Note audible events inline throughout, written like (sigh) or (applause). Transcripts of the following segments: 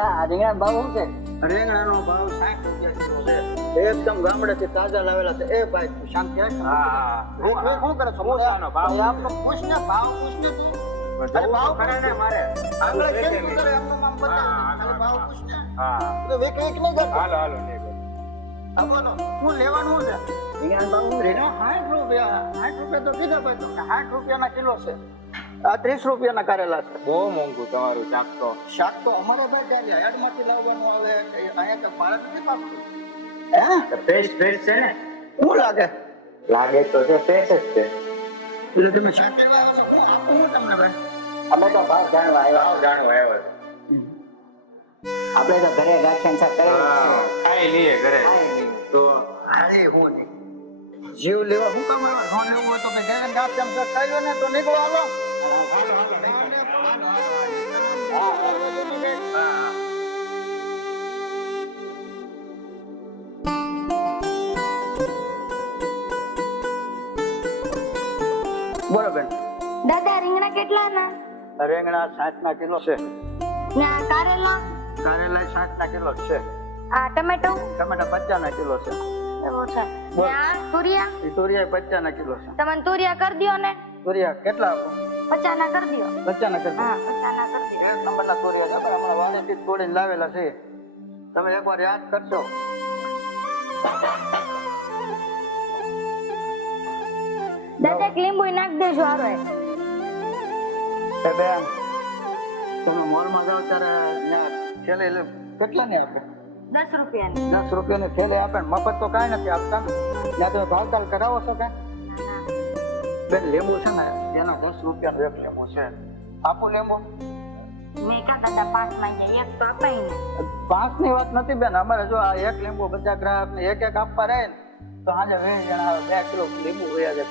આ રીંગણા ભાવ શું છે? રીંગણાનો ભાવ સાઠ રૂપિયા કિલો છે. એકદમ ગામડેથી તાજા લાવેલા છે. એ ભાઈ તું શાંતિ રાખ. હા શું કરે છો? શાનો ભાવ? ભાઈ આપનો પૂછ ને ભાવ પૂછ ને તું ભાવ કરે ને મારે. આપણે કેમ કરે? એમનો આમ હા, ખાલી ભાવ. પૂછ ને હા. તો વેક એક નહીં કરતો હાલો હાલો નહીં કરું. બોલો હું લેવાનું છે? રીંગણા ભાવ રીંગણા સાઠ રૂપિયા સાઠ રૂપિયા તો કીધા ભાઈ તમને સાઠ રૂપિયાના કિલો છે. આ ત્રીસ રૂપિયાના કરેલા છે. બહુ મોંઘું તમારું શાક તો. શાક તો અમારે ભાઈ ચાલે હેડમાંથી લાવવાનું આવે અહીંયા તો ભારત નથી ખાવાનું હે? ફ્રેશ ફ્રેશ છે ને? શું લાગે? લાગે તો છે ફ્રેશ જ છે. એટલે તમે શાક લેવા આવો હું આપું હું તમને ભાઈ? અમે તો ભાવ જાણવા આવ્યા જાણવા આવ્યો. આપણે તો ઘરે રાખ્યા શાક કરે ખાઈ લઈએ ઘરે. તો અરે હું જીવ લેવા શું કામ આવ્યો? ન લેવું હોય તો ઘરે જેમ શાક ખાઈ લો ને તો નીકળો હાલો. બોલો બેન દાદા રીંગણા કેટલા ના રીંગણા સાત ના કિલો છે. ના કારેલા? કારેલા સાત ના કિલો છે. આ ટમેટો? ટમેટા પચાસ ના કિલો છે. એવો છે. આ તુરિયા? તુરિયા પચાસ ના કિલો છે. તમે તુરિયા કરી દો ને. તુરિયા કેટલા આપો? પચાસ ના કરી દ્યો. પચાસ ના કરજો હા પચાસ કરી દ્યો. એક નંબરના તોરિયા છે આપણે હમણાં વાડીથી તોડીને લાવેલા છે. તમે એકવાર યાદ કરશો. દાદા એક લીંબુ નાખ દેજો હારો એ. બેન તમે મોલમાં જાઓ ત્યારે છેલ્લે એટલે કેટલા ને આપે? દસ રૂપિયા દસ રૂપિયાની છેલ્લે આપે મફત તો કાંઈ નથી આપતા. ને ત્યાં તમે ભાવતાલ કરાવો છો કે બેન લીંબુ છે ને એનો દસ રૂપિયાનું એક લીંબુ છે. આપો લીંબુ. મેં કા દાદા પાંચમાં જાય એક તો અપાય ને. પાંચની વાત નથી બેન અમારે જો આ એક લીંબુ બધા ગ્રાહક ને એક એક આપવા રહે ને તો આજે વીસ જણા બે કિલો લીંબુ વયા જાય.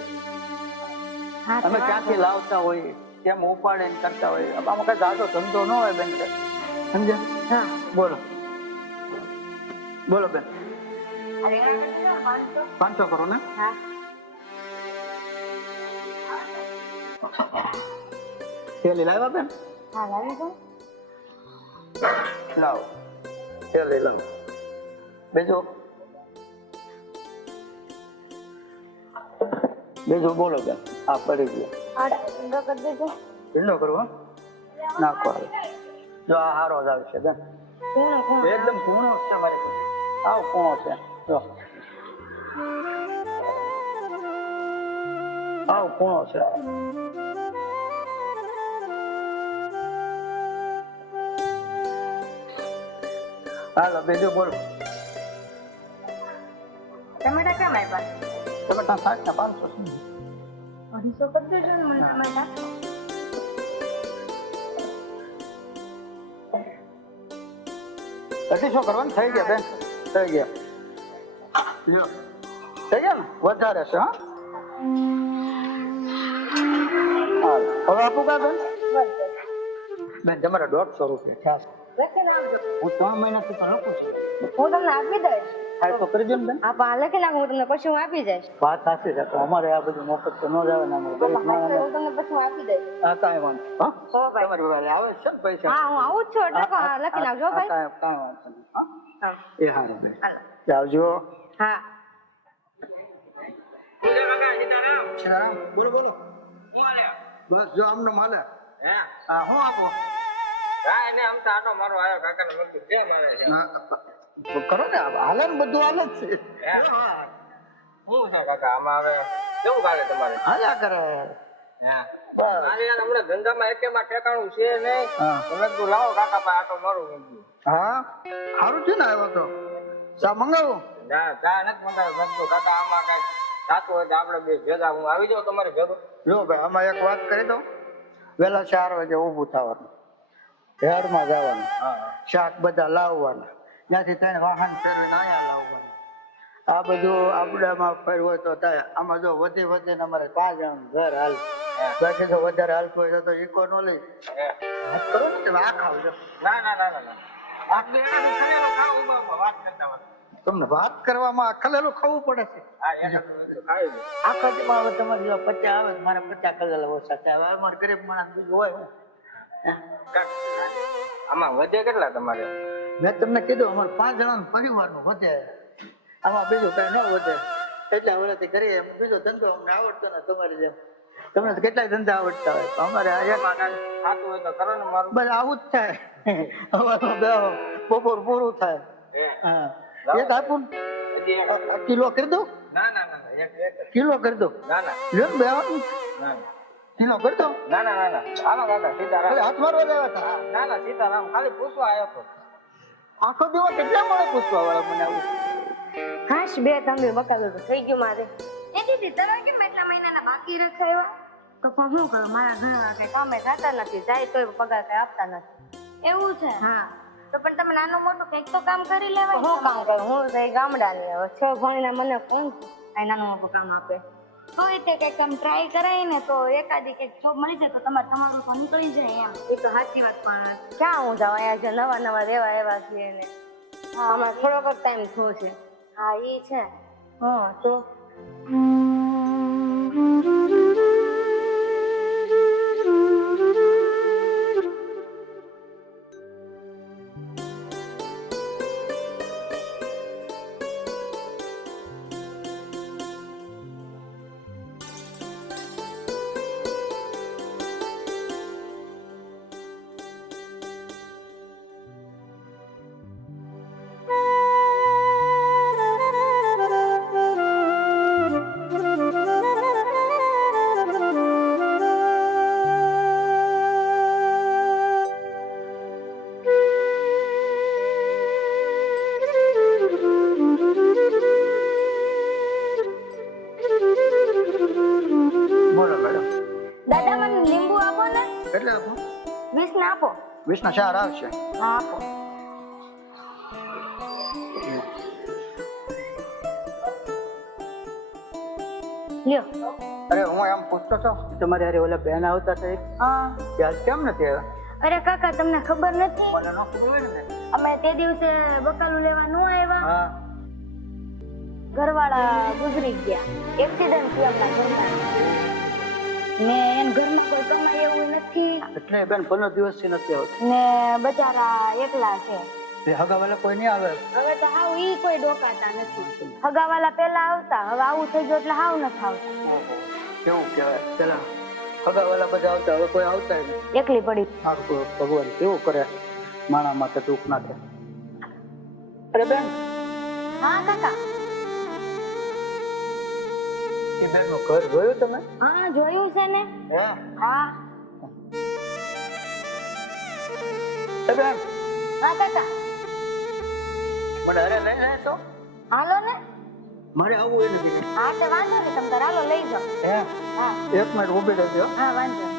હા ક્યાંથી લાવતા હોય કેમ ઉપાડીને કરતા હોય આમાં કઈ જાજો ધંધો ન હોય બેન સમજે હા. બોલો. બોલો બેન. પાંચસો? પાંચસો કરો ને? હા. થેલી લાવ્યા બેન હા લાવી દો લાવો થેલી લાવો બીજું બીજું બોલો બેન આ પડી ગયો ભીંડો કરવો નાખો હવે. જો આ હારો જ આવશે બેન એકદમ પૂર્ણ છે મારી. આવ કૂણો છે જો આવ કૂણો છે? હાલો બીજું બોલો. ટમેટા કેમ આપ્યા? તમે સાત ને પાંચસો અઢીસો કરી દેજો ને મને ટમેટા અઢીસો કરવાનું થઈ ગયા બેન. થઈ ગયા. થઈ ગયા ને? વધારે છે હા. હવે આપું કા બેન બેન તમારે દોઢસો રૂપિયા. હું ત્રણ મહિનાથી પણ આપું છું. હું તમને આપી દઈશ. થાય તો કરજો ને બેન. આ પા લખી હું તમને પછી હું આપી જઈશ. વાત સાચી છે અમારે આ બધું મફત તો ન જ આવે ને અમારે ગરીબ માણસને. હું તમને પછી હું આપી દઈશ. હા કાંઈ વાંધો હા તમારી વારે આવે છે ને પૈસા? હા હું આવું જ છું એટલે લખી નાખજો ભાઈ. કાંઈ કાંઈ વાંધો નહીં. હા? હા. એ ભાઈ. આવજો. હા. બોલો બોલો. બસ જો આમને મળે હે? હા હું આપો? હા એને આમ તો આટો મારો આવ્યો કાકાને મેં કીધું, કેમ આવે છે? કરો ને હાલે બધું હાલે જ છે. હું? છે કાકા? આમાં આવે. કેવું કાલે તમારે? હાલ્યા કરે. હે? બસ. આજે યાર હમણાં ધંધામાં એકેમાં ઠેકાણું છે નહીં. હા. તો લાવો કાકા પાસે આટો મારું હા સારું છે ને આવ્યો તો. ચા મંગાવું? ના ચા નથી મંગાવ્યો. કાકા આમાં કાંઈક થતું હોય તો આપણે બે ભેગા હું આવી જાઉં તમારે ભેગો? જો ભાઈ આમાં એક વાત કરી દઉં. વહેલા ચાર વાગે ઊભું થવાનું. હેરમાં જવાનું. શાક બધા લાવવાના. ત્યાંથી ત્રણ વાહન ફેરવીને અહીંયા લાવવાનું. આ બધું આપણામાં ફેરવો તો થાય. આમાં જો વધી વધીને અમારે પાંચ જણ ઘર હાલ. બાકી જો વધારે હાલતું હોય તો ઇકો નો લઈ. કરો ને તમે આ ખાવ છો ના ના ના ના. એનાથી ખાવું વાત કરતા તમને વાત કરવામાં ખલેલું ખાવું પડે છે. આખા દીમાં હવે તમારે જો પચા આવે મારા પચાસ ખલેલા ઓછા થાય. હવે અમારે ગરીબ માણસ બીજું હોય આમાં વધે કેટલા તમારે? મેં તમને કીધું અમારે પાંચ જણાનું પરિવારનું વધે. આમાં બીજું કઈ ન વધે. કેટલા વર્ષથી કરીએ એમ બીજો ધંધો અમને આવડતો ને તમારી જેમ. તમને કેટલા ધંધા આવડતા હોય. અમારે થતું હોય તો કરો ને મારું. બસ આવું જ થાય. (laughs) બપોર પૂરું થાય. હે. એક આપું કિલો કરી દઉં? ના ના ના ના એક એક જ. કિલો કરી દો ના ના. લ્યો બે આપું ના કિલો કરી દો ના ના ના ના. હાલો કાકા સીતારામ. ખાલી હાથ મારવા દેવા હતા. ના ના સીતારામ ખાલી પૂછવા આવ્યો હતો. આખો દિવસ કેટલા મળે પૂછવા વાળા મને આવું? હાશ બે તમે બકાલો તો થઈ ગયું મારે. એ દીદી તમે કેમ એટલા મહિનાના બાકી રખાયો તો પણ શું કરું? મારા ઘરના કામે થતા નથી. જાય તોય પગાર કઈ આપતા નથી. એવું છે? હા. તો પણ તમે નાનું મોટું કંઈક તો કામ કરી લેવાય. હું કામ કરું? હું તો ગામડાની હવે છ ભણીને મને કોણ કાંઈ નાનું મોટું કામ આપે? તો એ તે કંઈક આમ ટ્રાય કરાય ને તો એકાદી કંઈક જોબ મળી જાય તો તમારે તમારું તો નીકળી જાય એમ. એ તો સાચી વાત પણ ક્યાં હું જાઉં? અહીંયા જે નવા નવા રહેવા એવા છીએ ને હમણાં થોડોક જ ટાઈમ થયો છે. હા એ છે. હા તો? વીસના ચાર આવશે લ્યો અરે હું એમ પૂછતો હતો તમારે અરે ઓલા બેન આવતા હતા એક કેમ નથી આવ્યા અરે કાકા તમને ખબર નથી અમે તે દિવસે બકાલું લેવા ન આવ્યા ઘરવાળા ગુજરી ગયા એક્સિડન્ટ થયો એમના ઘરમાં ને એન ઘરમાં કોઈ કમાય એવું નથી. એટલે બેન પંદર દિવસથી નથી આવતી. ને બચારા એકલા છે. એ હગાવાલા કોઈ નહીં આવે? હવે તો હાવ ઈ કોઈ ડોકાતા નથી. હગાવાલા પેલા આવતા હવે આવું થઈ ગયું એટલે હાવ નથી આવતા. કેવું કહેવાય? પેલા હગાવાલા બધા આવતા હવે કોઈ આવતા નથી. એકલી પડી. સારું ભગવાન કેવું કરે? માણા માટે દુઃખ ના થાય અરે બેન. હા કાકા. નું ઘર જોયું તમે? હા જોયું છે ને. હા? તમે હા કાકા. મને અરે લઈ તો. હાલો ને. મારે આવવું એ નથી. હા તો વાંધો નહીં તમે હાલો લઈ જાઓ. હે? હા. એક મિનિટ ઊભી રહેજો. હા વાંધો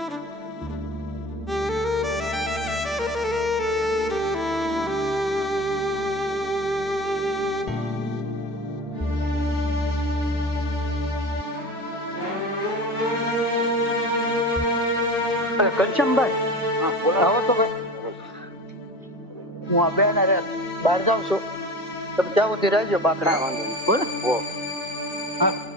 ઘનશ્યામભાઈ. આવો તો. હું આ બેન અરે બહાર જાઉં છું. તમે ત્યાં સુધી રહેજો બાકડા બોલે. હા.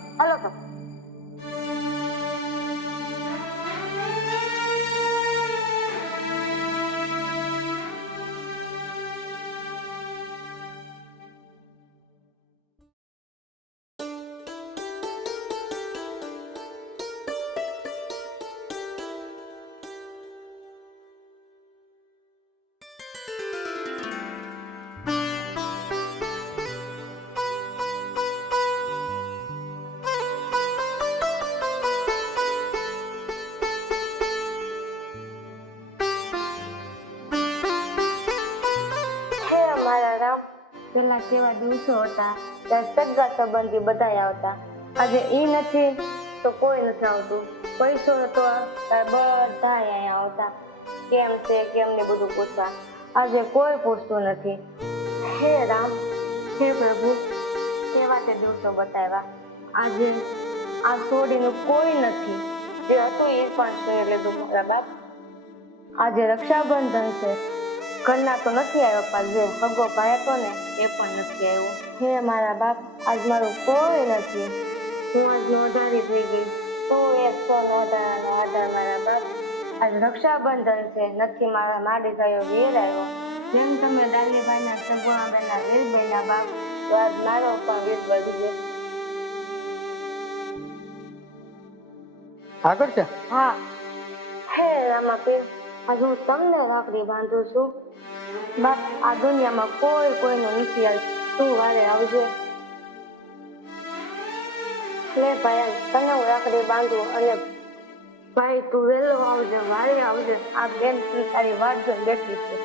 કેવા હતા, ત્યાં સગા સંબંધી બધા આવતા. આજે એ નથી તો કોઈ નથી આવતું. પૈસો હતો, ત્યારે બધા અહીંયા આવતા. કેમ છે, કેમ ને બધું પૂછતા આજે કોઈ પૂછતું નથી. હે રામ, હે પ્રભુ કેવા તે દિવસો બતાવ્યા. આજે આ છોડીનું કોઈ નથી. જે હતું એ પણ છોડી લીધું મારા બાપ. આજે રક્ષાબંધન છે. ઘરના તો નથી આવ્યો પણ જે હગો ભાઈ હતો ને એ પણ નથી આવ્યો. હે મારા બાપ આજ મારું કોઈ નથી. હું આજ નોંધારી થઈ ગઈ. તો એકસો નોંધારાનો આધાર મારા બાપ. આજ રક્ષાબંધન છે નથી મારા માડી થયો વેર આવ્યો. જેમ તમે ડાલીભાઈના સગુણાબેનના વીરભાઈના બાપ તો આજ મારો પણ વીર બની ગયો. આગળ છે? હા. હે રામાપીર આજ હું તમને રાખડી બાંધું છું. આ દુનિયામાં કોઈ કોઈનો નથી તું વારે આવજે લે ભાઈ તને હું રાખડી બાંધું અને ભાઈ તું વહેલો આવજે વારે આવજે આ બેન તારી વાત જોઈને બેઠી છે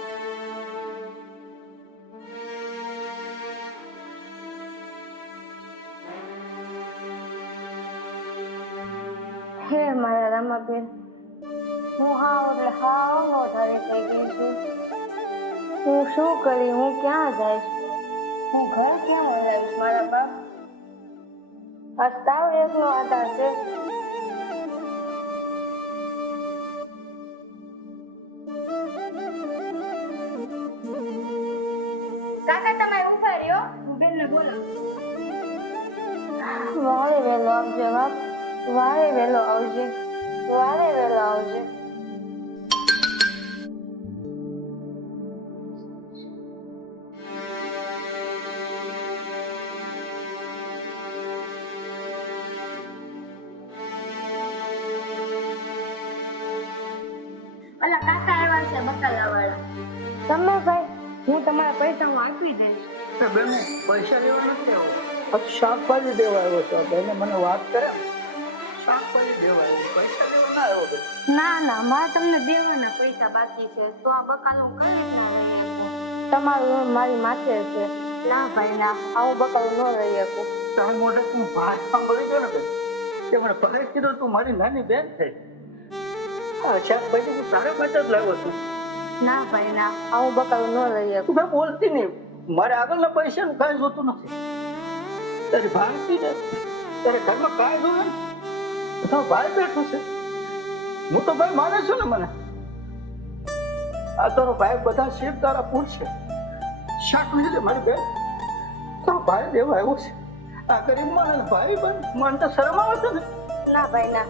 હે મારા રામાબેન હું હાવ એટલે હાવ વધારે થઈ ગઈ છું હું શું કરી? હું ક્યાં જઈશ? હું ઘર ક્યાં જઈશ મારા બાપ આજ તાવ એકનો આધાર છે કાકા તમે ઊભા રહ્યો? બોલાવો વારે વેલો આવજે બાપ વારે વેલો આવજે વારે વેલો આવજે. બેન પૈસા લેવા નથી આવ્યો. આ શાકભાજી દેવા આવ્યો છો. બેને મને વાત કરે. શાકભાજી દેવા આવ્યો. પૈસા લેવા ના આવ્યો બેન. ના ના મારે તમને દેવાના પૈસા બાકી છે. તો આ બકાલો કરી તમારું મારી માથે છે. ના ભાઈ ના આવું બકાલો ન રહી શકું. તમે મોઢે તું ભાત સાંભળી ગયો ને બેન? તે મને ભાઈ કીધું તું મારી નાની બેન થઈ હા શાકભાજી હું તારા માટે જ લાવ્યો છું. ના ભાઈ ના આવું બકાલો ન રહી શકું. તું બોલતી નહીં. મારે આગળના પૈસાનું કાંઈ જોતું નથી. તારી ભાઈ ને તારે ઘરમાં કાંઈ જોવે ને તારો ભાઈ બેઠો છે. હું તો ભાઈ માને છું ને મને. આ તારો ભાઈ બધા શેર તારા પૂછશે શાક લીધે મારી બેન. તારો ભાઈ દેવા આવ્યો છે. આ ગરીબ માણસ ભાઈ બન મને તો શરમ આવે છે ને. ના ભાઈ ના.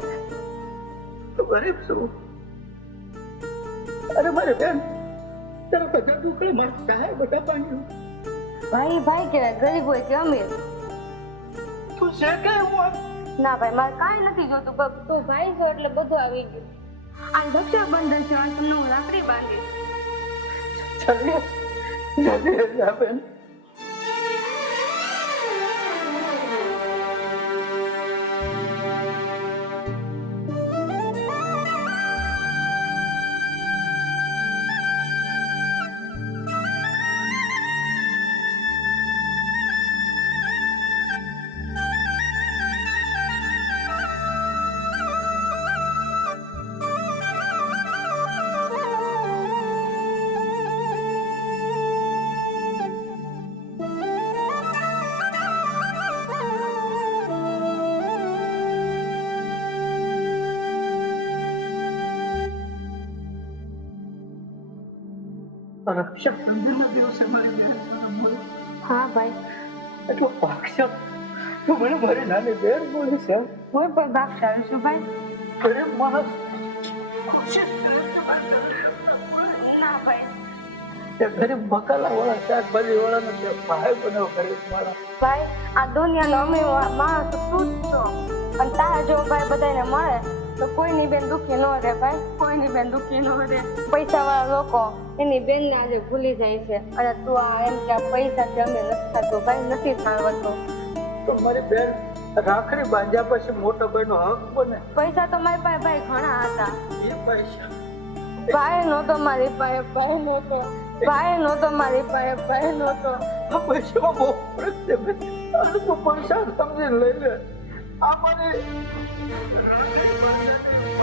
તો ગરીબ છું. અરે મારી બેન તારા બધા દુકડે મારે ચાહે બધા પાણી ભાઈ ભાઈ કહેવાય ગરીબ હોય કે અમીર? તું છે કે ના ભાઈ મારે કાંઈ નથી જોતું. બસ તું ભાઈ છો એટલે બધું આવી ગયું. આ રક્ષાબંધન છે આ તમને હું લાકડી બાંધીશ દિવસે મારી બેન મને હા ભાઈ એટલો ભાગશાળ તું મને મારી નાની બેન બોલી છે હું પણ ભાગશાળી છું ભાઈ અરે માણસ ના ભાઈ ગરીબ બકાલા વાળા શાકભાજી વાળાનો તે ભાઈ ગરીબ આ દુનિયાનો અમે માણસ તું જ છો અને તારા જો ભાઈ બધાને મળે તો કોઈની બેન દુખી ન રહે ભાઈ કોઈની બેન દુખી ન રહે. પૈસા વાળા લોકો એની બેનને આજે ભૂલી જાય છે. અને તું આ એમ કે પૈસાથી અમે નથી થતું ભાઈ નથી થાવતું તો મારી બેન રાખડી બાંધ્યા પછી મોટો ભાઈનો હક બને પૈસા તો મારી પાસે ભાઈ ઘણા હતા. એ પૈસા. ભાઈ નહોતો મારી પાસે ભાઈ નહોતો. ભાઈ નહોતો મારી પાસે ભાઈ નહોતો. તો પૈસામાં બહુ ફરક છે બેન. તું પૈસા સમજીને લઈ લે. આ મને રાખડી બાંધ્યાની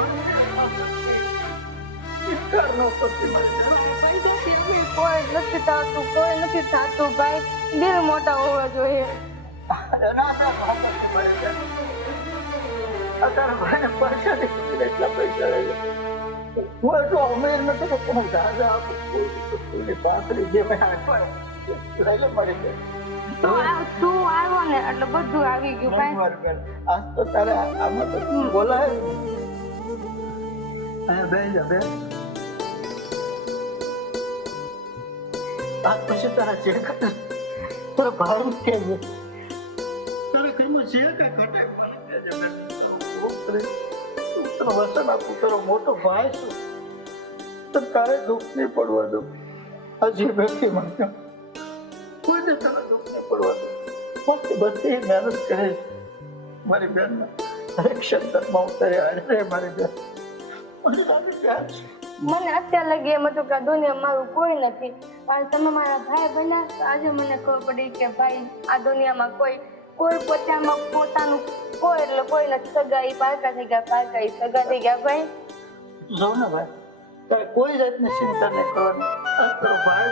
ઇનકાર ન કરતી મારી બેન. કોઈ નથી થતું કોઈ નથી થતું ભાઈ દિલ મોટા હોવા જોઈએ ના, ના, ના, નથી મારી બેન. આ તારા ભાઈને પૈસા તો બેન આવ્યો ને, એટલે બધું આવી ગયું તારે આમાં તો બોલાય. અહીંયા બેસી જા કે છે બેન. તો તારે દુઃખ નહીં પડવા દઉં હજી વ્યક્તિ મને કોઈને દુઃખ નહીં પડવા દઉં મસ્ત મહેનત કરે મારી બેન દરેક ક્ષેત્રમાં હું તારી મારી બેન. મને છે. અત્યાર લગી એમ હતું કે આ દુનિયામાં મારું કોઈ નથી. પણ તમે મારા ભાઈ બન્યા આજે મને ખબર પડી કે ભાઈ આ દુનિયામાં કોઈ કોઈ પોતામાં પોતાનું કોઈ એટલે કોઈ નથી. સગા એ પારકા થઈ ગયા પારકા એ સગા થઈ ગયા. ભાઈ જો ને ભાઈ કોઈ જાતની ચિંતા નહીં કરવાની. ભાઈ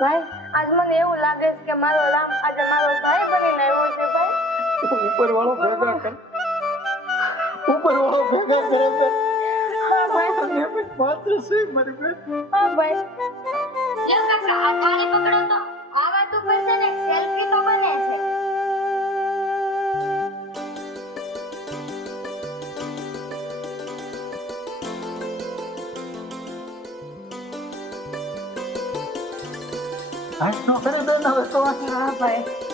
ભાઈ આજ મને એવું લાગે છે કે મારો રામ આજે મારો ભાઈ બનીને આવ્યો છે ભાઈ. ઉપર વાળો ભેગા કર. ઉપર વાળો ભેગા કરે છે. હા ભાઈ. તમે પણ જ માત્ર છે મારી બેન. હા ભાઈ. લ્યો કાકા આ પાણી પકડો તો. આવા તો પડશે ને સેલ્ફી તો બને. છે હાથ નો કરે બેન હવે તો હા ભાઈ